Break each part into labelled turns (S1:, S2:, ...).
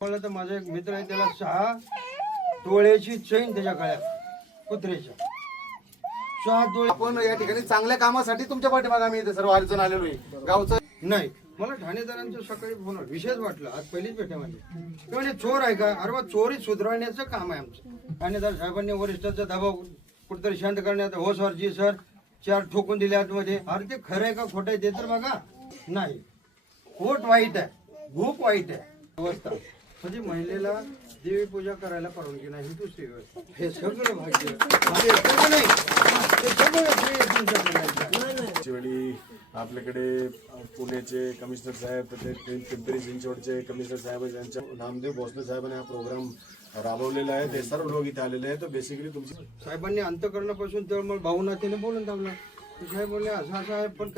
S1: तर माझा एक मित्र आहे त्याला सहा तोळ्याची चैन त्याच्या गळ्यात कुत्र्याच्या. सहा तोळे
S2: आपण या ठिकाणी चांगल्या कामासाठी तुमच्या पाठीमागे आम्ही इथे सर्व अडचण आलेलो आहे. गावचं
S1: नाही मला ठाणेदारांचं सकाळी फोन विशेष वाटलं आज पहिलीच भेट माझी. ते म्हणजे चोर आहे का? अरे बा चोरी सुधारण्याचं काम आहे आमचं. ठाणेदार साहेबांनी वरिष्ठाचा दबाव कुठेतरी शांत करण्यात हो सर जी सर चार ठोकून दिले आतमध्ये अरे ते खरं आहे का? खोटं आहे ते तर बघा. नाही खोट वाईट आहे खूप वाईट आहे. अवस्था म्हणजे महिलेला देवी पूजा करायला परवानगी नाही ही दुसरी व्यवस्था हे सगळं भाग्य. म्हणजे सगळं नाही. ते सगळं श्रेय तुमच्याकडे आहे.
S3: त्याच्या वेळी आपल्याकडे पुण्याचे कमिशनर साहेब ते पिंपरी चिंचवडचे कमिशनर साहेब यांच्या नामदेव भोसले साहेबांनी हा प्रोग्राम राबवलेला आहे. ते सर्व लोक इथे आलेले आहेत. तर बेसिकली तुमची
S1: साहेबांनी अंतकरणापासून तर मग भाऊनाथीने बोलून दाबला साहेब बोलले असं असं आहे पण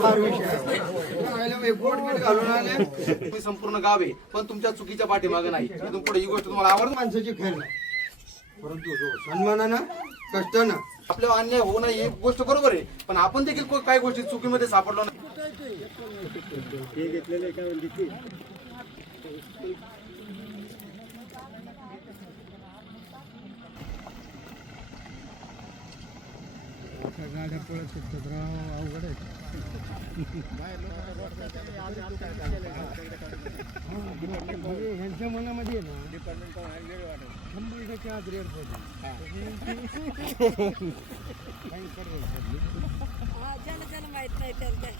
S1: फार विषय आहे. एक बोट बीट घालून आले.
S2: तुम्ही संपूर्ण गाव आहे पण तुमच्या चुकीच्या पाठीमागे नाही. इथून पुढे ही गोष्ट तुम्हाला आवडत
S1: माणसाची खेळ नाही. परंतु जो सन्मानानं कष्टानं
S2: आपल्यावर अन्याय होऊ नये ही गोष्ट बरोबर आहे. पण आपण देखील को- काही गोष्टी चुकीमध्ये सापडलो नाही.
S1: गाड्या पळत अवघड आहे. म्हणजे ह्यांच्या मनामध्ये ना शंभर टक्के आज रेड
S4: हा, ज्याला ज्याला माहीत नाही त्याला त्या-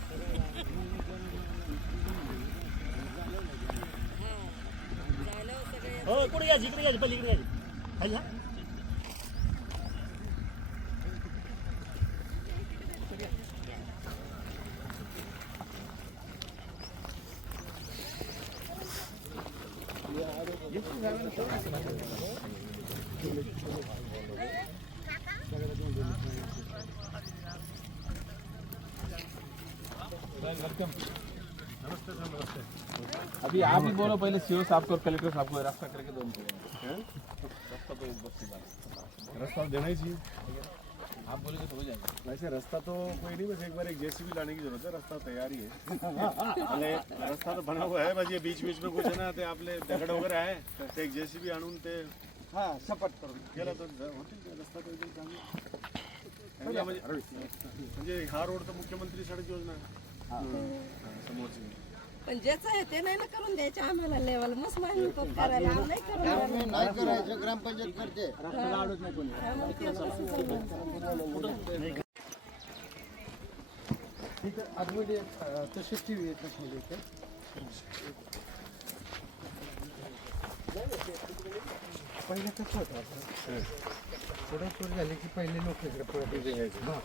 S4: हा. झालं घ्यायची
S5: अभी आप ही बोलो पहले सीओ साहब को और कलेक्टर साहब को रास्ता करके दो रास्ता तो
S3: रास्ता देना ही चाहिए।
S5: आप बोलेगे तो हो जाएगा।
S3: वैसे रास्ता तो कोई नहीं बस एक बार एक जेसीबी लाने की ज़रूरत है रास्ता तैयार ही है। रस्ता तो बना हुआ है बस ये बीच बीच में कुछ है ना ते आपले दगड वगैरे आहे ते एक जेसीबी आणून ते
S1: हा सपाट करून
S3: केला तर होतील ते रस्ता तो एकदम चांगला म्हणजे हा रोड तर मुख्यमंत्री सडक योजना आहे. हा, समोरची.
S4: पण ज्याचं आहे ते नाही ना करून द्यायचे. आम्हाला लेवल मस्त मागणी करायला आम्ही नाही करून देणार.
S1: नाही करायचं ग्रामपंचायत करते.
S4: हा, मग ते कसं जमलं?
S1: तिथं आतमध्ये अं, तशीच टी व्ही येत नसली इथे. पहिले कसं होतं आपलं? थोडं थोडं झाले की पहिले लोक इकडे पळत यायचे. हां.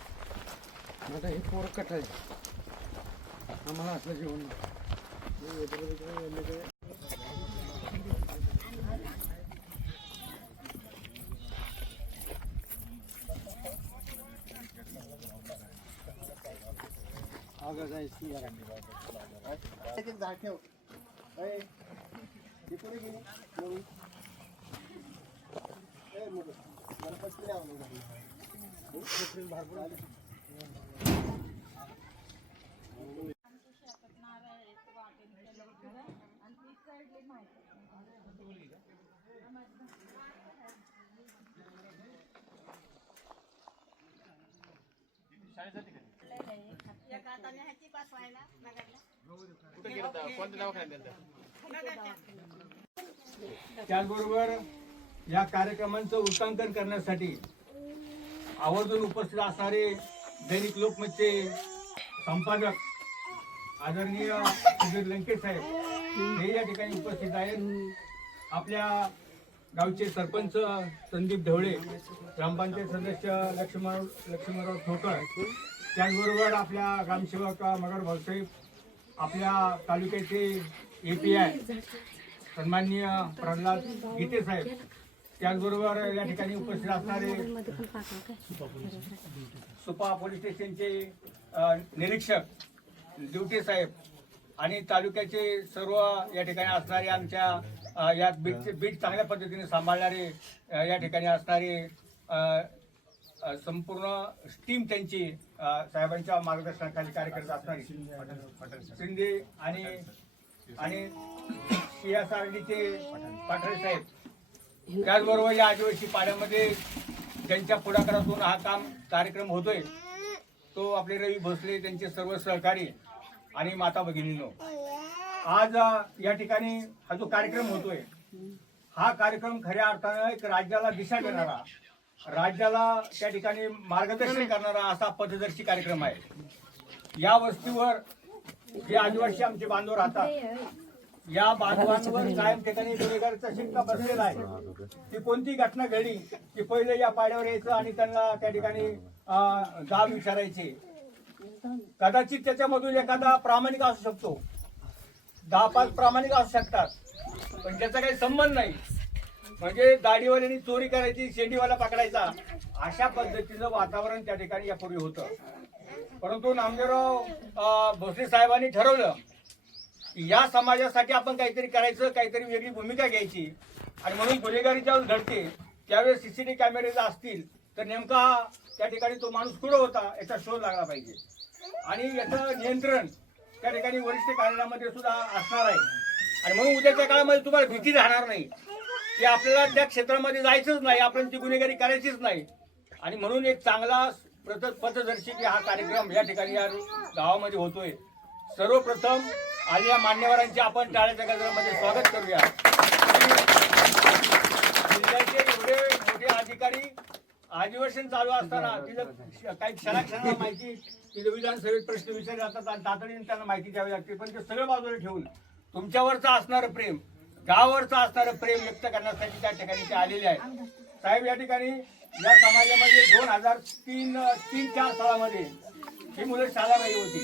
S1: आता हे पोरं कटाय आम्हाला असलं जेवण एक झाड ठेव ए, हे पुढे ए, मला पटकन यावं लागलं. हो, आले.
S5: कुठे गेलं होतं? कोणत्या दवाखान्यात गेलं
S6: त्याचबरोबर या कार्यक्रमांचं उल्कांकन करण्यासाठी आवर्जून उपस्थित असणारे दैनिक लोकमतचे संपादक आदरणीय सुधीर लंकेश साहेब हे या ठिकाणी उपस्थित आहेत आपल्या गावचे सरपंच संदीप ढवळे ग्रामपंचायत सदस्य लक्ष्मण लक्ष्मणराव ठोकर त्याचबरोबर आपल्या ग्रामसेवक मगर भाऊसाहेब आपल्या तालुक्याचे ए पी आय सन्माननीय प्रल्हाद गीते साहेब त्याचबरोबर या ठिकाणी उपस्थित असणारे सुपा पोलीस स्टेशनचे निरीक्षक ड्युटी साहेब आणि तालुक्याचे सर्व या ठिकाणी असणारे आमच्या या बीटचे बीट चांगल्या पद्धतीने सांभाळणारे या ठिकाणी असणारे संपूर्ण टीम त्यांची साहेबांच्या मार्गदर्शनाखाली कार्य करत असणारी. शिंदे आणि आणि सी एस आर डीचे पाठरे साहेब. त्याचबरोबर या आदिवासी पाड्यामध्ये ज्यांच्या पुढाकारातून हा काम कार्यक्रम होतोय. तो आपले रवी भोसले त्यांचे सर्व सहकारी आणि माता भगिनींनो आज या ठिकाणी हा जो कार्यक्रम होतोय हा कार्यक्रम खऱ्या अर्थानं एक राज्याला दिशा देणारा राज्याला त्या ठिकाणी मार्गदर्शन करणारा असा पथदर्शी कार्यक्रम आहे. या वस्तीवर जे आदिवासी आमचे बांधव राहतात या बांधवांवर कायम ठिकाणी गुन्हेगारीचा शिक्का बसलेला आहे. ती कोणती घटना घडली की पहिले या पाड्यावर यायचं आणि त्यांना त्या ठिकाणी अं, जाब विचारायचे. कदाचित त्याच्यामधून एखादा प्रामाणिक असू शकतो. दहा पाच प्रामाणिक असू शकतात. पण त्याचा काही संबंध नाही. म्हणजे दाढीवाल्यांनी चोरी करायची शेंडीवाला पकडायचा अशा पद्धतीचं वातावरण त्या ठिकाणी यापूर्वी होतं. परंतु नामदेवराव भोसले साहेबांनी ठरवलं की या समाजासाठी आपण काहीतरी करायचं काहीतरी वेगळी भूमिका घ्यायची. आणि म्हणून गुन्हेगारी ज्यावेळेस घडते त्यावेळेस सी सी टी कॅमेरे जर असतील तर नेमका त्या ठिकाणी तो माणूस कुठं होता याचा शोध लागला पाहिजे. आणि याचं नियंत्रण त्या ठिकाणी वरिष्ठ कार्यालयामध्ये सुद्धा असणार आहे. आणि म्हणून उद्याच्या काळामध्ये तुम्हाला भीती राहणार नाही. की आपल्याला त्या क्षेत्रामध्ये जायचंच नाही आपण ती गुन्हेगारी करायचीच नाही. आणि म्हणून एक चांगला प्रत पथदर्शी हा कार्यक्रम या ठिकाणी या गावामध्ये होतोय. सर्वप्रथम आणि या मान्यवरांचे आपण टाळ्याच्या गजरामध्ये स्वागत करूया. जिल्ह्याचे एवढे मोठे अधिकारी अधिवेशन चालू असताना तिथं काही क्षणाक्षणाला माहिती तिथं विधानसभेत प्रश्न विचारले जातात आणि तातडीने त्यांना माहिती द्यावी लागते. पण ते सगळं बाजूला ठेवून तुमच्यावरचं असणारं प्रेम गावावरचं असणारं प्रेम व्यक्त करण्यासाठी त्या ठिकाणी ते आलेले आहेत. साहेब या ठिकाणी या समाजामध्ये दोन हजार तीन तीन चार सालामध्ये ही मुलं शाळाबाई होती.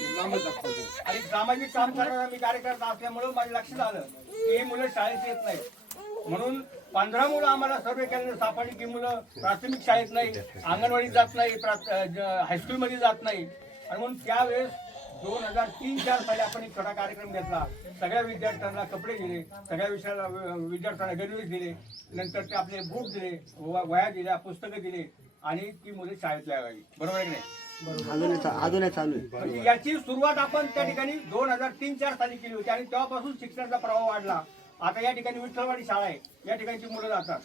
S6: आणि सामाजिक काम करणारा मी कार्यकर्ता असल्यामुळं माझ्या लक्षात आलं की ही मुलं शाळेत येत नाहीत. म्हणून पंधरा मुलं आम्हाला सर्वे केलेले सापडली की मुलं प्राथमिक शाळेत नाही अंगणवाडीत जात नाही हायस्कूलमध्ये जात नाही. आणि म्हणून त्यावेळेस दोन हजार तीन चार साली आपण एक छोटा कार्यक्रम घेतला. सगळ्या विद्यार्थ्यांना कपडे दिले सगळ्या विषयाला विद्यार्थ्यांना गणवेश दिले नंतर ते आपले बुक दिले व- वह्या दिल्या पुस्तकं दिले आणि ती मुले शाळेत लावावी बरोबर आहे की नाही? म्हणजे याची सुरुवात आपण त्या ठिकाणी दोन हजार तीन चार साली केली होती आणि तेव्हापासून शिक्षणाचा प्रभाव वाढला. आता या ठिकाणी विठ्ठलवाडी शाळा आहे. या ठिकाणची मुलं जातात.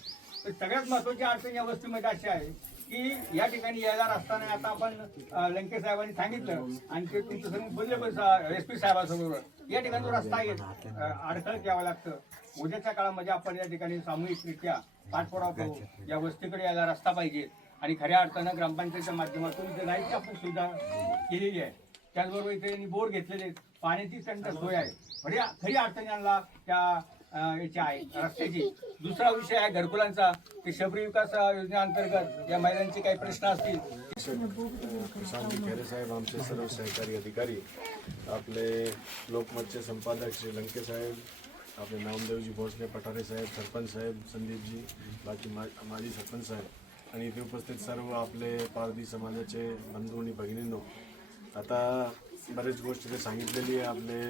S6: तर सगळ्यात महत्वाची अडचण या वस्तीमध्ये अशी आहे की या ठिकाणी येणार असताना आता आपण लंके साहेबांनी सांगितलं आणि ते तुमचं सांगून बोलले पण एस पी साहेबांसमोर. या ठिकाणी जो रस्ता येत अडथळ घ्यावा लागतं. उद्याच्या काळामध्ये आपण या ठिकाणी सामूहिकरित्या पाठपुरावा करू. या वस्तीकडे यायला रस्ता पाहिजे. आणि खऱ्या अर्थानं ग्रामपंचायतच्या माध्यमातून इथे लाईटची आपण सुविधा केलेली आहे. त्याचबरोबर इथे यांनी बोर घेतलेले आहेत. पाण्याची त्यांचा सोय आहे. म्हणजे खरी खरी अडचण यांना त्या याची आहे रस्त्याची. दुसरा विषय आहे घरकुलांचा की शबरी विकास योजनेअंतर्गत या महिलांचे काही प्रश्न असतील.
S3: प्रशांत साहेब आमचे सर्व सहकारी अधिकारी आपले लोकमतचे संपादक श्री लंके साहेब आपले नामदेवजी भोसले पठारे साहेब सरपंच साहेब संदीपजी बाकी मा माजी सरपंच साहेब. आणि इथे उपस्थित सर्व आपले पारधी समाजाचे बंधू आणि भगिनींनो आता बरेच गोष्टी ते सांगितलेली आहे. आपले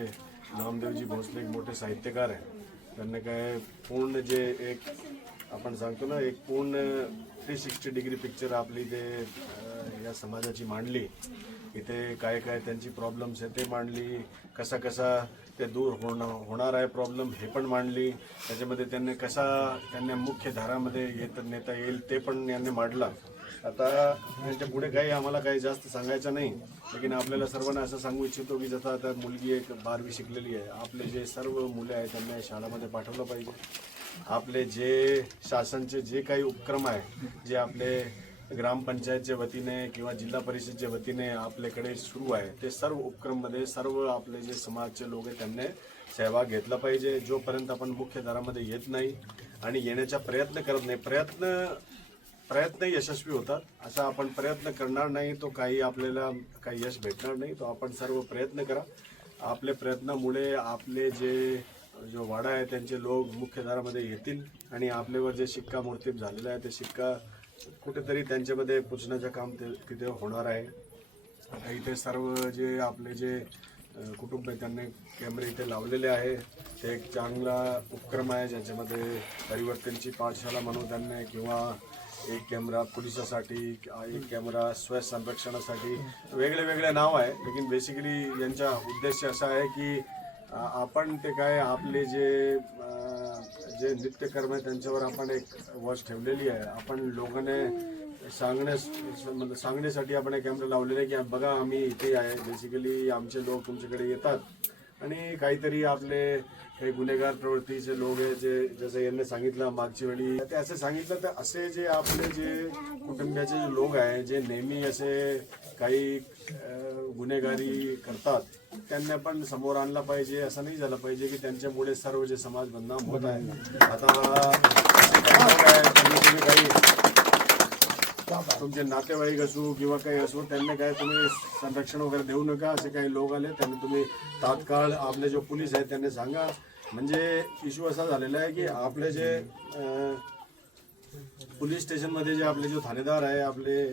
S3: नामदेवजी भोसले एक मोठे साहित्यकार आहे. त्यांना काय पूर्ण जे एक आपण सांगतो ना एक पूर्ण थ्री सिक्स्टी डिग्री पिक्चर आपली ते या समाजाची मांडली. इथे काय काय त्यांची प्रॉब्लेम्स आहे ते मांडली. कसा कसा ते दूर होणं होणार आहे प्रॉब्लेम हे पण मांडली. त्याच्यामध्ये त्यांनी कसा त्यांना मुख्य धारामध्ये येत नेता येईल ते पण यांनी मांडला. आता त्याच्या पुढे काही आम्हाला काही जास्त सांगायचं नाही. लेकिन आपल्याला सर्वांना असं सांगू इच्छितो की जसं आता मुलगी एक बारवी शिकलेली आहे. आपले जे सर्व मुले आहेत त्यांना शाळेमध्ये पाठवलं पाहिजे. आपले जे शासनचे जे काही उपक्रम आहे जे आपले ग्रामपंचायतच्या वतीने किंवा जिल्हा परिषदच्या वतीने आपल्याकडे सुरू आहे ते सर्व उपक्रममध्ये सर्व आपले जे समाजचे लोक आहेत त्यांनी सहभाग घेतला पाहिजे. जोपर्यंत आपण मुख्य दारामध्ये येत नाही आणि येण्याचा प्रयत्न करत नाही प्रयत्न प्रयत्न यशस्वी होतात. असा आपण प्रयत्न करणार नाही तो काही आपल्याला काही यश भेटणार नाही तो आपण सर्व प्रयत्न करा. आपल्या प्रयत्नामुळे आपले जे जो वाडा आहे त्यांचे लोक मुख्यधारामध्ये येतील आणि आपल्यावर जे शिक्कामोर्तब झालेलं आहे ते शिक्का कुठेतरी त्यांच्यामध्ये पुचण्याचं काम ते तिथे होणार आहे. आता इथे सर्व जे आपले जे कुटुंब आहे त्यांनी कॅमेरे इथे लावलेले आहे. ते एक चांगला उपक्रम आहे ज्याच्यामध्ये परिवर्तनची पाठशाला म्हणून त्यांनी किंवा एक कॅमेरा पोलिसासाठी एक कॅमेरा स्वयं संरक्षणासाठी. वेगळे वेगळे नाव आहे लेकिन बेसिकली यांचा उद्देश असा आहे की आपण ते काय आपले जे जे नित्यकर्म आहे त्यांच्यावर आपण एक वॉच ठेवलेली आहे. आपण लोकांना सांगण्यास म्हणजे सांगण्यासाठी आपण एक कॅमेरा लावलेला आहे की बघा आम्ही इथे आहे. बेसिकली आमचे लोक तुमच्याकडे येतात. आणि काहीतरी आपले हे गुन्हेगार प्रवृत्तीचे लोक आहे जे जसं यांनी सांगितलं मागची वेळी ते असं सांगितलं तर असे जे आपले जे कुटुंबियाचे जे लोक आहे जे नेहमी असे काही गुन्हेगारी करतात त्यांना पण समोर आणलं पाहिजे असं नाही झालं पाहिजे की त्यांच्यामुळे सर्व जे समाज बदनाम होत आहे. आता काही लोक आहेत, त्यांना तुम्ही काही तुमचे नातेवाईक असो किंवा काही असो त्यांना काय तुम्ही संरक्षण वगैरे देऊ नका असे काही लोक आले त्यांना तुम्ही तात्काळ आपले जो पोलीस आहेत त्यांना सांगा. म्हणजे इश्यू असा झालेला आहे की आपले जे पोलीस स्टेशनमध्ये जे आपले जो थानेदार आहे आपले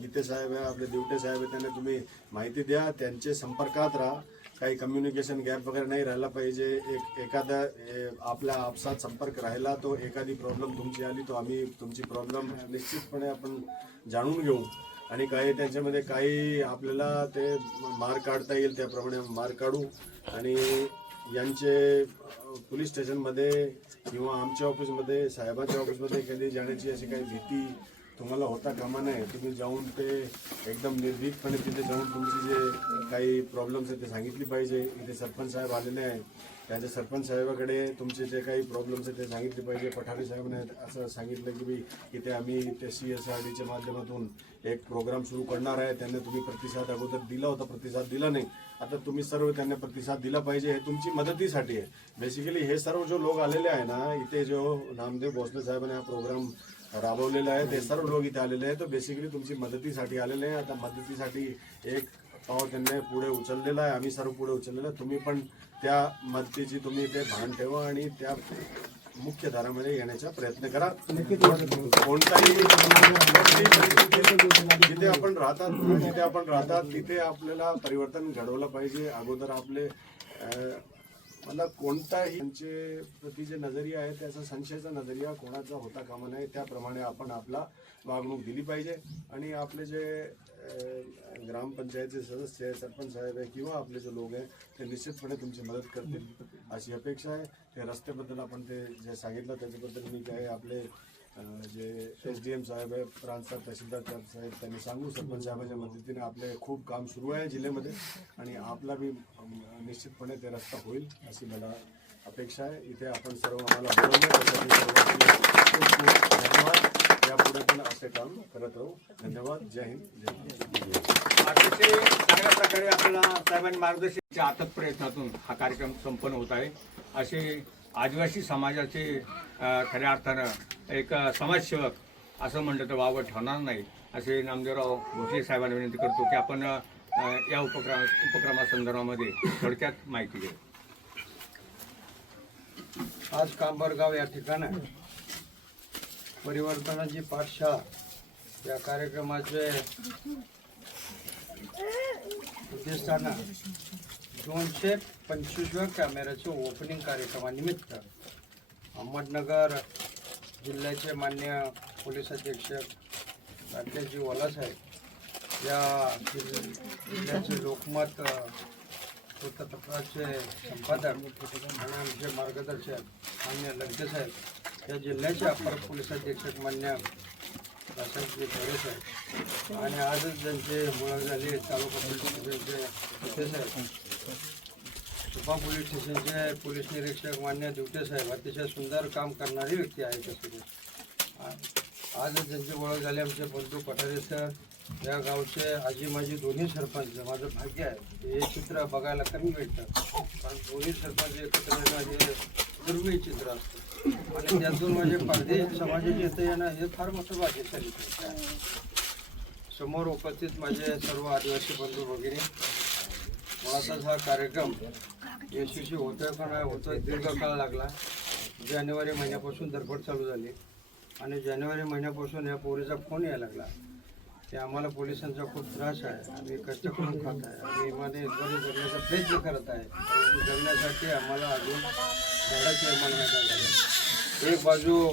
S3: गीते साहेब आहे आपले दिवटे साहेब आहे त्यांना तुम्ही माहिती द्या त्यांचे संपर्कात राहा. काही कम्युनिकेशन गॅप वगैरे नाही राहिला पाहिजे. एक एखादा ए, आपल्या आपसात संपर्क राहिला तो एखादी प्रॉब्लेम तुमची आली तो आम्ही तुमची प्रॉब्लेम निश्चितपणे आपण जाणून घेऊ. आणि काही त्याच्यामध्ये काही आपल्याला ते मार काढता येईल त्याप्रमाणे मार काढू. आणि यांचे पोलीस स्टेशनमध्ये किंवा आमच्या ऑफिसमध्ये साहेबांच्या ऑफिसमध्ये एखादी जाण्याची अशी काही भीती तुम्हाला होता कामा नये. तुम्ही जाऊन ते एकदम निर्भीकपणे तिथे जाऊन तुमची जे काही प्रॉब्लेम्स आहेत ते सांगितली पाहिजे. इथे सरपंच साहेब आलेले आहे त्यांच्या सरपंच साहेबाकडे तुमचे जे काही प्रॉब्लेम्स आहेत ते सांगितले पाहिजे. पठारे साहेबांनी असं सांगितलं की बी इथे आम्ही ते सी एस आर डीच्या माध्यमातून एक प्रोग्राम सुरू करणार आहे. त्यांनी तुम्ही प्रतिसाद अगोदर दिला होता. प्रतिसाद दिला नाही. आता तुम्ही सर्व त्यांना प्रतिसाद दिला पाहिजे हे तुमची मदतीसाठी आहे. बेसिकली हे सर्व जो लोक आलेले आहे ना इथे जो नामदेव भोसले साहेबांनी हा प्रोग्राम राबवलेलं आहे ते सर्व लोक इथे आलेले आहेत. तर बेसिकली तुमची मदतीसाठी आलेले आहे. आता मदतीसाठी एक पाव त्यांनी पुढे उचललेला आहे. आम्ही सर्व पुढे उचललेलं आहे. तुम्ही पण त्या मदतीची तुम्ही ते भान ठेवा आणि त्या मुख्य धारामध्ये येण्याचा प्रयत्न करा. कोणताही जिथे आपण राहतात जिथे आपण राहतात तिथे आपल्याला परिवर्तन घडवलं पाहिजे. अगोदर आपले मला कोणताही त्यांचे प्रति जे नजरिया आहे त्याचा संशयाचा नजरिया कोणाचा होता कामा नये त्याप्रमाणे आपण आपला वागणूक दिली पाहिजे. आणि आपले जे ग्रामपंचायतचे सदस्य आहे सरपंच साहेब आहे किंवा आपले जे लोक आहे ते निश्चितपणे तुमची मदत करतील अशी अपेक्षा आहे. ते रस्त्याबद्दल आपण ते जे सांगितलं त्याच्याबद्दल मी काय आपले जे एस डी एम साहेब आहे प्रांत तहसीलदार साहेब त्यांनी सांगू सरपंच साहेबांच्या मदतीने आपले खूप काम सुरू आहे जिल्ह्यामध्ये आणि आपला बी निश्चितपणे ते रस्ता होईल अशी मला अपेक्षा आहे. इथे आपण सर्व आम्हाला धन्यवाद. यापुढे पण असे काम करत राहू. धन्यवाद. जय हिंद. जय
S6: अतिशय चांगल्या प्रकारे आपल्याला साहेबांनी मार्गदर्शनाच्या आतक प्रयत्नातून हा कार्यक्रम संपन्न होत आहे. असे आदिवासी समाजाचे खऱ्या अर्थानं एक समाजसेवक असं म्हटलं तर वावर ठरणार नाही असे नामदेवराव भोसले साहेबांना विनंती करतो की आपण या उपक्रमा उपक्रमासंदर्भामध्ये थोडक्यात माहिती घेऊ.
S1: आज कांबरगाव या ठिकाणी परिवर्तनाची पाठशाळा या कार्यक्रमाचे उद्देशानं दोनशे पंचवीसव्या कॅमेऱ्याचे ओपनिंग कार्यक्रमानिमित्त अहमदनगर जिल्ह्याचे मान्य पोलीस अधीक्षक राकेशजी वलासाहेब या जिल्ह्याचे लोकमत वृत्तपत्राचे संपादक आणि आमचे मार्गदर्शक मान्य लंके या जिल्ह्याचे अपर पोलीस अधीक्षक मान्य दासाजी साहेब. आणि आजच ज्यांचे मुळा झाले तालुका पोलीस स्टेशनचे साहेब. सुपा पोलीस स्टेशनचे पोलीस निरीक्षक मान्य दिवटे साहेब अतिशय सुंदर काम करणारी व्यक्ती आहे तसे आजच ज्यांची ओळख झाली आमचे बंधू पठारे सर या गावचे आजी माझी दोन्ही सरपंच माझं भाग्य आहे हे चित्र बघायला कमी भेटतं. कारण दोन्ही सरपंच एकत्र येणं हे दुर्मिळ चित्र असतं. आणि त्यातून माझे परदेश समाजाचे येतं येणं हे फार मोठं भाग्यशाली आहे. समोर उपस्थित माझे सर्व आदिवासी बंधू भगिनी मुळातच हा कार्यक्रम यशस्वी होतोय का नाही होतोय दीर्घ काळ लागला. जानेवारी महिन्यापासून धडपड चालू झाली. आणि जानेवारी महिन्यापासून या पोरीचा फोन यायला लागला. ते आम्हाला पोलिसांचा खूप त्रास आहे. आम्ही कष्ट करून खात आहे. आम्ही इमाने इतवारी जगण्याचा प्रयत्न करत आहे. परंतु जगण्यासाठी आम्हाला अजून झाडाची निर्माण नाही लागले एक बाजू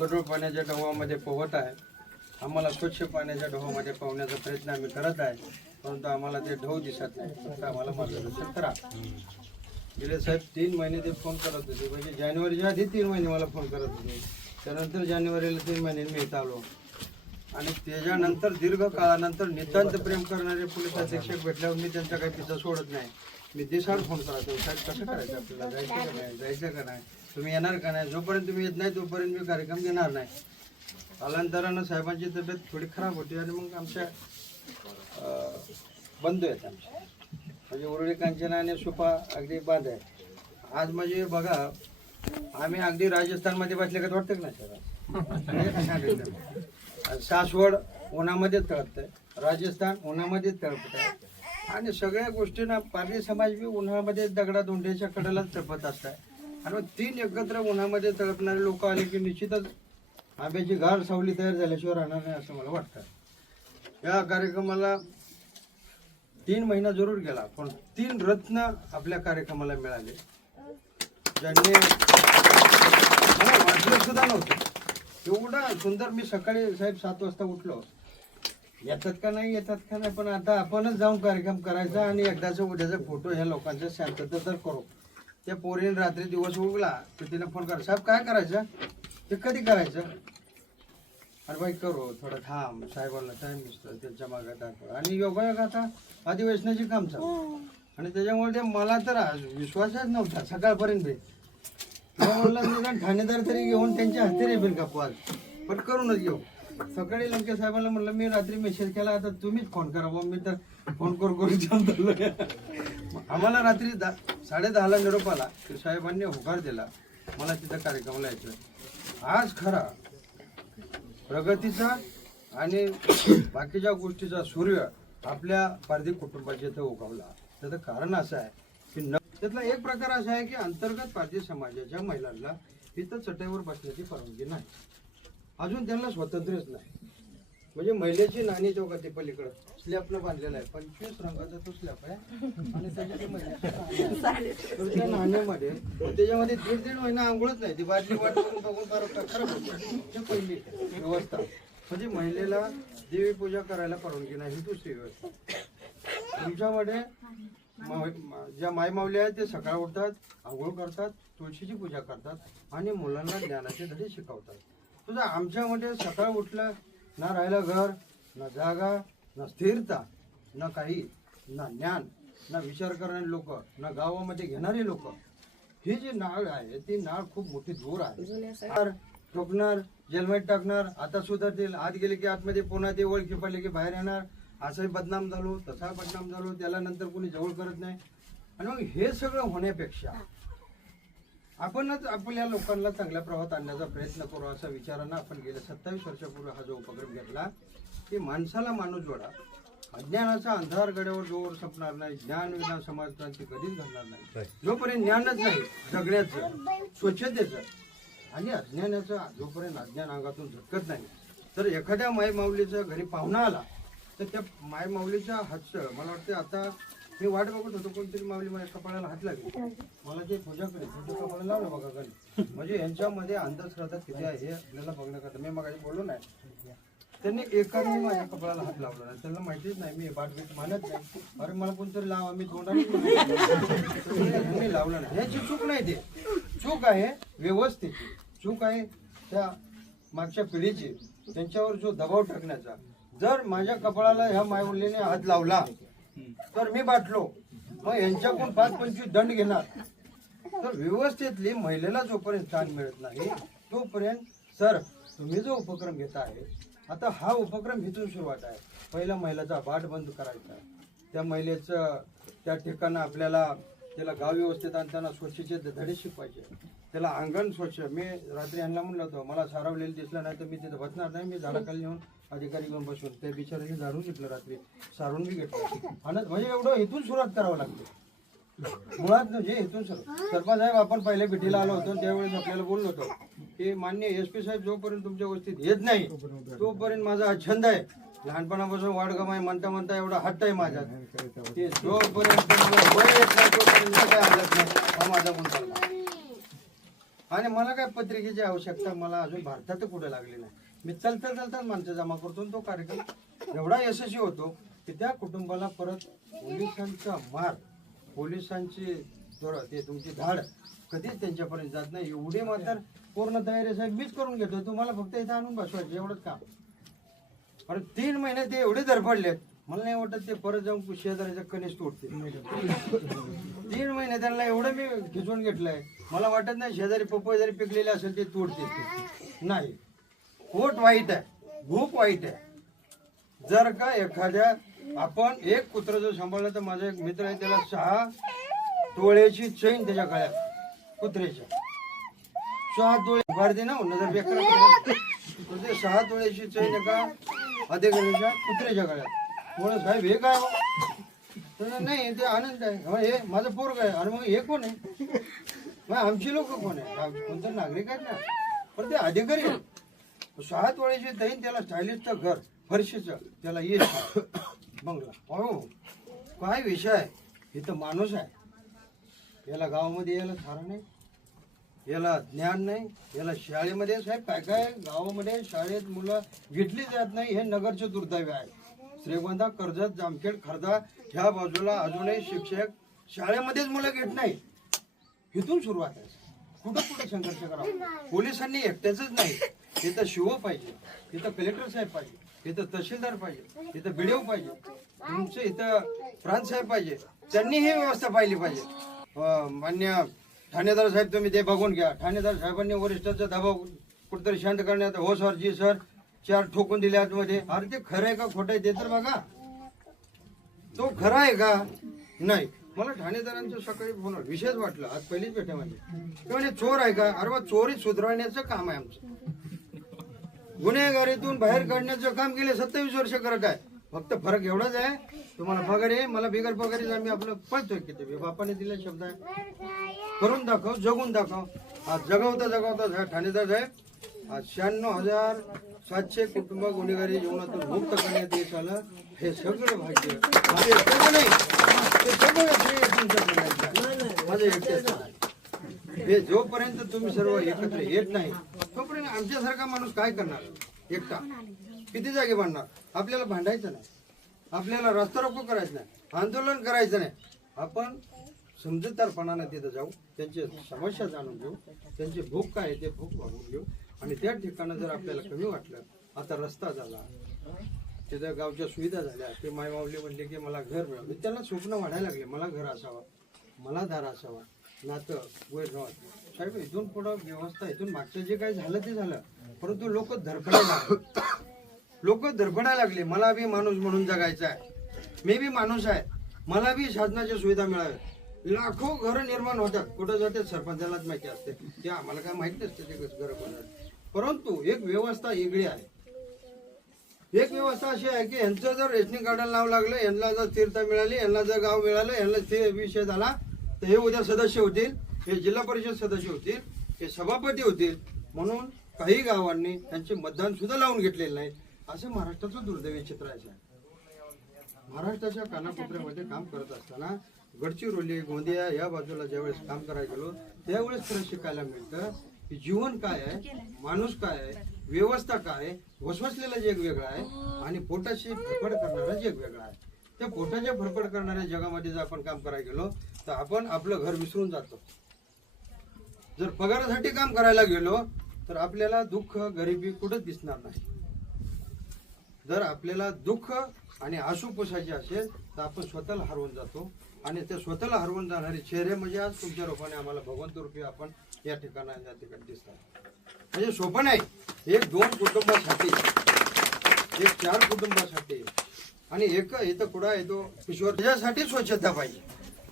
S1: गडूळ पाण्याच्या डोहामध्ये पोहत आहे. आम्हाला स्वच्छ पाण्याच्या डोहामध्ये पोहण्याचा प्रयत्न आम्ही करत आहे. परंतु आम्हाला ते ढव दिसत नाही. फक्त आम्हाला मार्गदर्शन करा. गेले साहेब तीन महिने ते फोन करत होते. म्हणजे जानेवारीच्या आधी तीन महिने मला फोन करत होते. त्यानंतर जानेवारीला तीन महिने मी इथं आलो. आणि त्याच्यानंतर दीर्घ काळानंतर नितांत प्रेम करणारे पोलीस अधीक्षक भेटल्यावर मी त्यांचा काही पिझ्झा सोडत नाही. मी दिसाड फोन करायचो साहेब कसं करायचं आपल्याला? जायचं का नाही? जायचं का नाही? तुम्ही येणार का नाही? जोपर्यंत तुम्ही येत नाही तोपर्यंत मी कार्यक्रम घेणार नाही. कालांतरानं साहेबांची तब्येत थोडी खराब होती आणि मग आमच्या बंधू आहेत आमचे. म्हणजे उरळी कांचना आणि सुपा अगदी बाद आहे आज म्हणजे बघा आम्ही अगदी राजस्थानमध्ये बसले का वाटतं ना नाही सर सासवड उन्हामध्ये तळपतंय राजस्थान उन्हामध्ये तळपत आहे आणि सगळ्या गोष्टींना पारधी समाज बी उन्हामध्ये दगडा दोंड्याच्या कडेला तळपत असतात. आणि मग तीन एकत्र उन्हामध्ये तळपणारे लोक आले की निश्चितच आंब्याची गार सावली तयार झाल्याशिवाय राहणार नाही असं मला वाटतं. या कार्यक्रमाला तीन महिना जरूर गेला पण तीन रत्न आपल्या कार्यक्रमाला मिळाले. ज्यांनी मला वाटलं सुद्धा नव्हतं. एवढा सुंदर मी सकाळी साहेब सात वाजता उठलो. येतात का नाही येतात का नाही पण आता आपणच जाऊन कार्यक्रम करायचा आणि एकदाचा उद्याचा फोटो ह्या लोकांचा शांतता तर करू. त्या पोरीने रात्री दिवस उगला तर तिने फोन करा साहेब काय करायचं? ते कधी करायचं? अरे बाई करू थोडं थांब. साहेबांना टाइम दिसतो त्यांच्या मागे दाखव. आणि योगायोग आता अधिवेशनाची काम चालू आणि त्याच्यामुळे ते मला तर आज विश्वासच नव्हता सकाळपर्यंत बी. म्हणलं निदान ठाणेदार तरी घेऊन त्यांच्या हस्ते रेबेल कापू आज पण करूनच घेऊ. सकाळी लंके साहेबांना म्हणलं मी रात्री मेसेज केला आता तुम्हीच फोन करा बुवा. मी तर फोन करू करू जाम आम्हाला रात्री दहा साडे दहाला निरोप आला. साहेबांनी होकार दिला. मला तिथं कार्यक्रमाला यायचं आज खरा प्रगतीचा आणि बाकीच्या गोष्टीचा सूर्य आपल्या पारधी कुटुंबाच्या इथं उगवला. त्याचं कारण असं आहे की न त्यातला एक प्रकार असा आहे की अंतर्गत पारधी समाजाच्या महिलांना इथं चटईवर बसण्याची परवानगी नाही. अजून त्यांना स्वातंत्र्यच नाही. म्हणजे महिलेची नाणी चौकाती पलीकडं स्लॅपनं बांधलेला आहे. पंचवीस रंगाचा तो स्लॅप आहे. आणि त्याच्या महिलेची तर त्या नाण्यामध्ये त्याच्यामध्ये दीड दीड महिना आंघोळच नाही. ती बाटली वाट बघून बघून खराब होते. ही पहिली. व्यवस्था. म्हणजे महिलेला देवी पूजा करायला परवानगी नाही ही दुसरी व्यवस्था. तुमच्यामध्ये ज्या मायमावल्या आहेत ते सकाळ उठतात आंघोळ करतात तुळशीची पूजा करतात आणि मुलांना ज्ञानाचे धडे शिकवतात. तुझं आमच्यामध्ये सकाळ उठलं ना राहिलं घर ना जागा ना स्थिरता ना काही ना ज्ञान ना विचार करणारे लोक ना गावामध्ये घेणारे लोक. ही जी नाळ आहे ती नाळ खूप मोठी दूर आहे. तर टोकणार जेलमेट टाकणार आता सुधारतील आत गेले की आतमध्ये पुन्हा ते ओळखी पडले की बाहेर येणार. असंही बदनाम झालो तसा बदनाम झालो त्याला नंतर कोणी जवळ करत नाही. आणि मग हे सगळं होण्यापेक्षा आपणच आपल्या लोकांना चांगल्या प्रवाहात आणण्याचा प्रयत्न करू असा विचारानं आपण गेल्या सत्तावीस वर्षापूर्वी हा जो उपक्रम घेतला की माणसाला माणूस जोडा. अज्ञानाचा अंधार गड्यावर जोर संपणार नाही ज्ञान विना समाज क्रांती कधीच घडणार नाही. जोपर्यंत ज्ञानच नाही जगण्याचं स्वच्छतेचं आणि अज्ञानाचं जोपर्यंत अज्ञान अंगातून झटकत नाही तर एखाद्या माय माऊलीचं घरी पाहुणा आला तर त्या माय माऊलीच्या हातचं मला वाटतं आता मी वाट बघत होतो कोणतरी माऊली माझ्या कपाळाला हात लागली. मला ते पूजा करेल तुझ्या कपाळाला लावलं बघा खाली. म्हणजे यांच्यामध्ये अंधश्रद्धा किती आहे हे आपल्याला बघण्याकरता. मी मग बोललो नाही. त्यांनी एकाने माझ्या कपाळाला हात लावला नाही. त्यांना माहितीच नाही मी बाटबीट मानत नाही. अरे मला कोणतरी लावा मी तोंडाने लावलं नाही. ह्याची चूक नाही ते. चूक आहे व्यवस्थेची चूक आहे त्या मागच्या पिढीची. त्यांच्यावर जो दबाव टाकण्याचा. जर माझ्या कपाळाला ह्या मायवलीने हात लावला तर मी बाटलो. मग यांच्याकडून पाच पंचवीस दंड घेणार. तर व्यवस्थेतली महिलेला जोपर्यंत स्थान मिळत नाही तोपर्यंत सर तुम्ही जो उपक्रम घेता आहे आता हा उपक्रम इथून सुरुवात आहे. पहिला महिलाचा बाट बंद करायचा त्या महिलेचं त्या ठिकाणं आपल्याला त्याला गाव व्यवस्थेत आणताना स्वच्छचे धडे शिकवायचे. त्याला अंगण स्वच्छ मी रात्री यांना म्हणलं होतं मला सारवलेलं दिसलं नाही तर मी तिथं बसणार नाही मी झाडाखाली येऊन अधिकारी घेऊन बसून त्या बिचाऱ्याने जाणून घेतलं रात्री. सारून बी घेतलं आणि म्हणजे एवढं इथून सुरुवात करावं लागते. मुळात म्हणजे इथून सर सरपंच साहेब आपण पहिल्या भेटीला आलो होतो त्यावेळेस आपल्याला बोललो होतो की मान्य एस पी साहेब जोपर्यंत तुमच्या वस्तीत येत नाही तोपर्यंत माझा हा छंद आहे. लहानपणापासून वाडगमाय म्हणता म्हणता एवढा हट्ट आहे माझा की जोपर्यंत मला वय येत नाही तोपर्यंत काय हलत नाही. हा माझा गुण आणि मला काय पत्रिकेची आवश्यकता मला अजून भारतात कुठे लागली नाही. मी चलता चलताच माणसं जमा करतो आणि तो कार्यक्रम एवढा यशस्वी होतो की त्या कुटुंबाला परत पोलिसांचा मार पोलिसांची थोडं ते तुमची धाड कधीच त्यांच्यापर्यंत जात नाही. एवढी मात्र पूर्ण तयारी साहेब मीच करून घेतो तुम्हाला फक्त इथं आणून बसवायचं एवढंच काम. अरे तीन महिने ते एवढे धरपडलेत मला नाही वाटत ते परत जाऊन शेजाऱ्याच्या कनिष्ठ उठते तीन महिने त्यांना एवढं मी खिचून घेतलंय. मला वाटत नाही शेजारी पपई जरी पिकलेले असेल ते तोडते नाही. पोट वाईट आहे भूक वाईट आहे. जर का एखाद्या आपण एक कुत्र जर सांभाळलं तर माझा एक मित्र आहे त्याला सहा तोळ्याची चैन त्याच्या गळ्यात कुत्र्याच्या. सहा तोळे गर्दी ना नजर बेकार तर. ते सहा तोळ्याची चैन एका अधिकाऱ्याच्या कुत्र्याच्या गळ्यात. म्हणून साहेब हे काय हो? नाही ते आनंद आहे. हो, हे माझं पोरग आहे. आणि मग हे कोण आहे? मग आमची लोक कोण आहे? कोणतं नागरिक आहेत ना? पण ते अधिकारी आहेत. सहा तोळ्याची दैन त्याला स्टायलिशचं घर फरशीचं त्याला येत बंगला. हो काय विषय आहे? इथं माणूस आहे. याला गावामध्ये यायला थारा नाही. याला ज्ञान नाही. याला शाळेमध्ये साहेब काय काय? गावामध्ये शाळेत मुलं घेतली जात नाही. हे नगरचे दुर्दैव आहे. श्रीगोंदा कर्जत जामखेड खर्दा ह्या बाजूला अजूनही शिक्षक शाळेमध्येच मुलं घेत नाही इथून सुरुवात आहे. कुठं कुठं संघर्ष करावा? पोलिसांनी एकट्याच नाही. इथं शिव पाहिजे. इथं कलेक्टर साहेब पाहिजे. इथं तहसीलदार पाहिजे. इथं बीडीओ पाहिजे. तुमचं इथं प्रांत साहेब पाहिजे. त्यांनी ही व्यवस्था पाहिली पाहिजे. मान्य ठाणेदार साहेब तुम्ही ते बघून घ्या. ठाणेदार साहेबांनी वरिष्ठांचा दबाव कुठेतरी शांत करण्यात हो सर जी सर चार ठोकून दिले आतमध्ये. अरे ते खरं आहे का खोटं आहे ते तर बघा. तो खरा आहे का? नाही. मला ठाणेदारांचं सकाळी फोन विशेष वाटलं. आज पहिलीच भेटे म्हणजे म्हणजे चोर आहे का? अरे बा चोरी सुधारण्याचं काम आहे आमचं. गुन्हेगारीतून बाहेर काढण्याचं काम गेले सत्तावीस वर्ष करत आहे. फक्त फरक एवढाच आहे. तुम्हाला पगार आहे मला बिगर पगारीच आम्ही आपलं पळतोय किती बापाने दिले शब्द आहे. करून दाखव जगून दाखव. आज जगवता जगवता ठाणेदार साहेब आज शहाण्णव हजार सातशे कुटुंब गुन्हेगारी जीवनातून मुक्त करण्यात येत आलं. हे सगळं भाग्य. माझे नाही. ते सगळं आहे. माझं एकट्याचं हे जोपर्यंत तुम्ही सर्व एकत्र येत नाही आमच्यासारखा माणूस काय करणार? एकटा. किती जागे भांडणार? आपल्याला भांडायचं नाही. आपल्याला रस्ता रोको करायचं नाही. आंदोलन करायचं नाही. आपण समजूतदारपणानं तिथं जाऊ त्यांची समस्या जाणून घेऊ त्यांची भूक काय आहे ते भूक भागून घेऊ. आणि त्या ठिकाणं जर आपल्याला कमी वाटलं आता रस्ता झाला तिथं गावच्या सुविधा झाल्या ते मायमावली म्हणले की मला घर मिळावं. त्यांना स्वप्न वाढायला लागले मला घर असावं मला दार असावा नातं वैर साहेब इथून पुढं व्यवस्था इथून मागचं जे काही झालं ते झालं. परंतु लोक धरपडायला लागले. लोक धरपडायला लागले. मला बी माणूस म्हणून जगायचं आहे. मी बी माणूस आहे. मला बी शासनाच्या सुविधा मिळाव्या लाखो घरं निर्माण होतात. कुठं जाते? सरपंचालाच माहिती असते. ते आम्हाला काय माहीत नसते ते कसं घरं बनवतात. परंतु एक व्यवस्था वेगळी आहे. एक व्यवस्था अशी आहे की यांचं जर रेशनिंग कार्डाला नाव लागलं यांना जर तीर्थ मिळाली यांना जर गाव मिळालं यांना ते विषय झाला तर हे उद्या सदस्य होतील. हे जिल्हा परिषद सदस्य होतील हे सभापती होतील म्हणून काही गावांनी त्यांचे मतदान सुद्धा लावून घेतलेलं नाही. असं महाराष्ट्राचं दुर्दैवी चित्र आहे महाराष्ट्राच्या कानाकोपऱ्यामध्ये काम करत असताना गडचिरोली गोंदिया या बाजूला ज्यावेळेस काम करायला गेलो त्यावेळेस खरं शिकायला मिळतं की जीवन काय आहे माणूस काय आहे व्यवस्था काय आहे वसवसलेलं जग वेगळं आहे आणि पोटाशी फडफड करणारं जग वेगळं आहे. त्या पोटाच्या फडफड करणाऱ्या जगामध्ये जर आपण काम करायला गेलो तर आपण आपलं घर विसरून जातो. जर पगारासाठी काम करायला गेलो तर आपल्याला दुःख गरिबी कुठंच दिसणार नाही. जर आपल्याला दुःख आणि आसू पुसायचे असेल तर आपण स्वतःला हरवून जातो. आणि ते स्वतःला हरवून जाणारे चेहरे म्हणजे आज तुमच्या रूपाने आम्हाला भगवंत रूपी आपण या ठिकाणा या ठिकाणी दिसतात. म्हणजे सोपं नाही. एक दोन कुटुंबासाठी एक चार कुटुंबासाठी आणि एक इथं कुडा येतो ईश्वर त्याच्यासाठी स्वच्छता पाहिजे.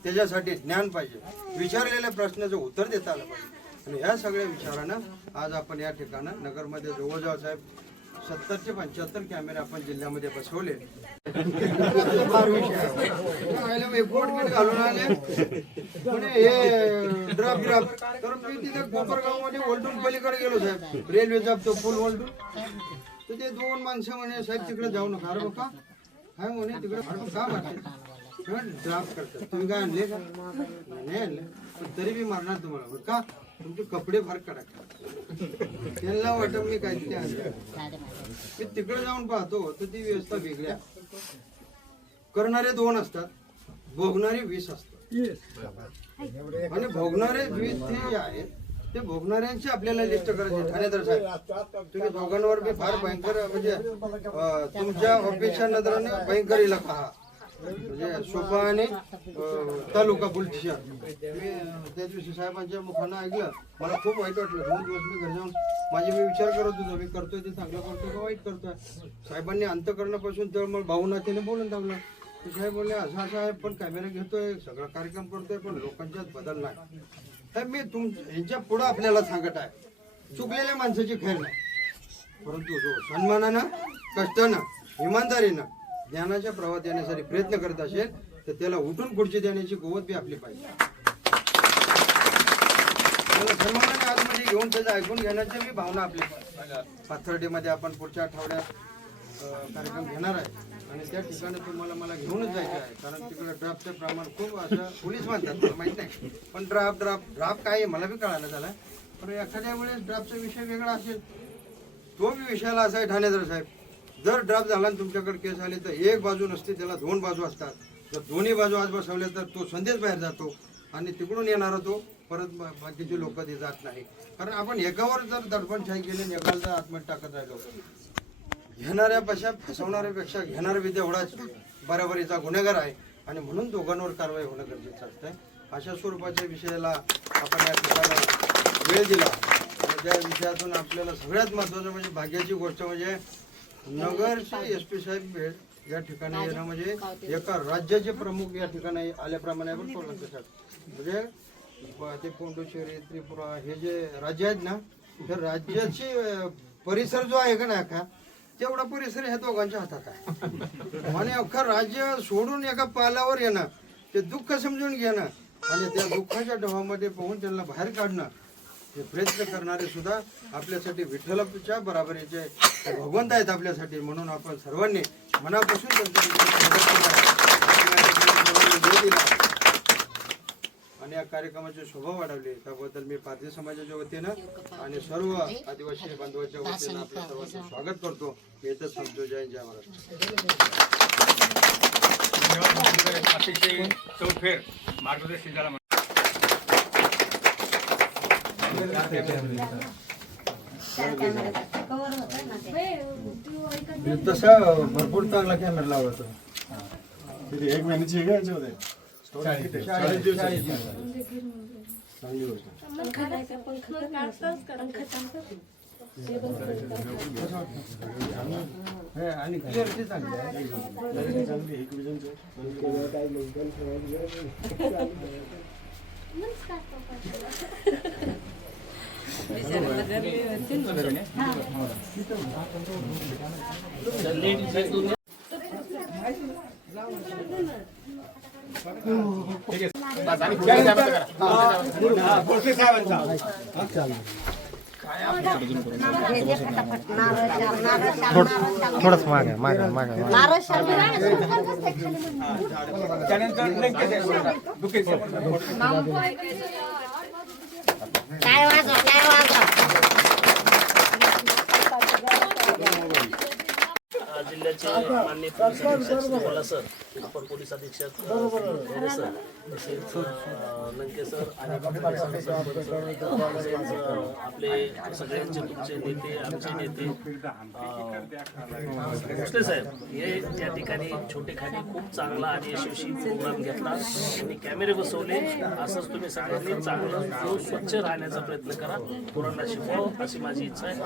S1: त्याच्यासाठी ज्ञान पाहिजे. विचारलेल्या प्रश्नाचं उत्तर देता आलं पाहिजे. आणि या सगळ्या विचारानं आज आपण या ठिकाणं नगरमध्ये जवळजवळ साहेब सत्तरचे पंच्याहत्तर कॅमेरे आपण जिल्ह्यामध्ये बसवले. घालून आले. म्हणे हे ड्रप ड्रप तर मी तिथे कोपरगावमध्ये ओलटून पलीकडे गेलो साहेब. रेल्वेचा तो पूल ओलटून तर ते दोन माणसं म्हणे साहेब तिकडे जाऊ नका. अरे बघा काय म्हणे तिकडे का ड्राफ्ट करतात. तुम्ही काय आणले का? नाही पण तरी मी मारणार तुम्हाला. बरं का? तुमचे कपडे फार कडक त्यांना वाटत मी काहीतरी आणलं मी तिकडे जाऊन पाहतो. तर ती व्यवस्था वेगळी आहे करणारे दोन असतात. भोगणारे वीस असतात. आणि भोगणारे जे आहेत ते भोगणाऱ्यांची आपल्याला लिस्ट करायची ठाणेदार साहेब तुम्ही दोघांवर बी फार भयंकर म्हणजे तुमच्या ऑफिसच्या नजराने भयंकर इलाका हा. म्हणजे सोपा आणि तालुका पोलीस मी त्या दिवशी साहेबांच्या मुखानं ऐकलं. मला खूप वाईट वाटलं. दोन दिवस मी घरी जाऊन माझे मी विचार करत होतो मी करतोय ते चांगलं करतोय का वाईट करतोय? साहेबांनी अंतकरणापासून तर मग भाऊनाथीने बोलून टाकलं ते साहेब बोलले असं असं आहे पण कॅमेरा घेतोय सगळा कार्यक्रम करतोय पण लोकांच्यात बदल नाही. तर मी तुम यांच्या पुढं आपल्याला सांगत आहे. चुकलेल्या माणसाची खैर नाही. परंतु जो सन्मानानं कष्टानं इमानदारीनं ज्ञानाच्या प्रवाहात येण्यासाठी प्रयत्न करत असेल तर त्याला उठून खुर्ची देण्याची गोवत बी आपली पाहिजे. त्याला आज आतमध्ये घेऊन त्याचं ऐकून घेण्याची बी भावना आपली पाथर्डीमध्ये आपण पुढच्या आठवड्यात कार्यक्रम घेणार आहे. आणि त्या ठिकाणी तुम्हाला मला घेऊनच जायचं आहे. कारण तिकडे ड्राफ्टचं प्रमाण खूप असं पोलीस म्हणतात मला माहीत नाही. पण ड्राफ्ट ड्राफ्ट ड्राफ्ट काय आहे मला बी कळायला झालं पण एखाद्या वेळेस ड्राफ्टचा विषय वेगळा असेल. तो बी विषयाला असा आहे ठाणेदार साहेब. जर ड्राफ्ट झाला आणि तुमच्याकडे केस आली तर एक बाजू नसते त्याला दोन बाजू असतात. जर दोन्ही बाजू आज बसवल्या तर तो संदेश बाहेर जातो आणि तिकडून येणारा तो परत बाकीचे लोक ते जात नाही. कारण आपण एकावर जर दडपणशाही केली आणि एकाला जर आत्महत्या टाकत राहिलो घेणाऱ्यापेक्षा फसवणाऱ्यापेक्षा घेणारा विद्या एवढाच बराबरीचा गुन्हेगार आहे. आणि म्हणून दोघांवर कारवाई होणं गरजेचं असतं. अशा स्वरूपाच्या विषयाला आपण या ठिकाणी वेळ दिला. त्या विषयातून आपल्याला सगळ्यात महत्त्वाचं म्हणजे भाग्याची गोष्ट म्हणजे नगरचे एस पी साहेब भेट या ठिकाणी येणं म्हणजे एका राज्याचे प्रमुख या ठिकाणी आल्याप्रमाणे आपण बोलतो साहेब. म्हणजे ते पोंडुचेरी त्रिपुरा हे जे राज्य आहेत ना त्या राज्याची परिसर जो आहे का ना अख्खा तेवढा परिसर ह्या दोघांच्या हातात आहे. आणि अख्खा राज्य सोडून एका पालावर येणं ते दुःख समजून घेणं आणि त्या दुःखाच्या डोहामध्ये पोहून त्यांना बाहेर काढणं हे प्रयत्न करणारे सुद्धा आपल्यासाठी विठ्ठलाच्या बराबरीचे ते भगवंत आहेत आपल्यासाठी म्हणून आपण सर्वांनी मनापासून आणि या कार्यक्रमाची शोभा वाढवली त्याबद्दल मी पारधी समाजाच्या वतीनं आणि सर्व आदिवासी बांधवाच्या वतीनं आपल्या सर्वांचं स्वागत करतो. मी येतच संपतो जय जय महाराष्ट्र.
S6: अतिशय चौफेर मार्गदर्शन झाला
S1: तसा भरपूर चांगला कॅमेरा लावतो
S3: एक महिन्याची आहे का याच्यामध्ये चांगली गोष्ट
S1: आणि चांगली आहे
S3: चांगली एक
S6: त्यानंतर लंकेश साहेब, दुकेश साहेब.
S4: All right.
S7: जिल्ह्याचे माननीय पोलीस अधीक्षक श्रीमला सर अपर पोलीस अधीक्षक सर तसेच लंके सर आणि तसेच आपले सगळ्यांचे तुमचे नेते आमचे नेते भोसले साहेब हे त्या ठिकाणी छोटे खाली खूप चांगला आणि यशस्वी प्रोग्राम घेतला. त्यांनी कॅमेरे बसवले. असंच तुम्ही सगळ्यांनी चांगलं स्वच्छ राहण्याचा प्रयत्न करा. पोरांना शिकवावं अशी माझी इच्छा आहे.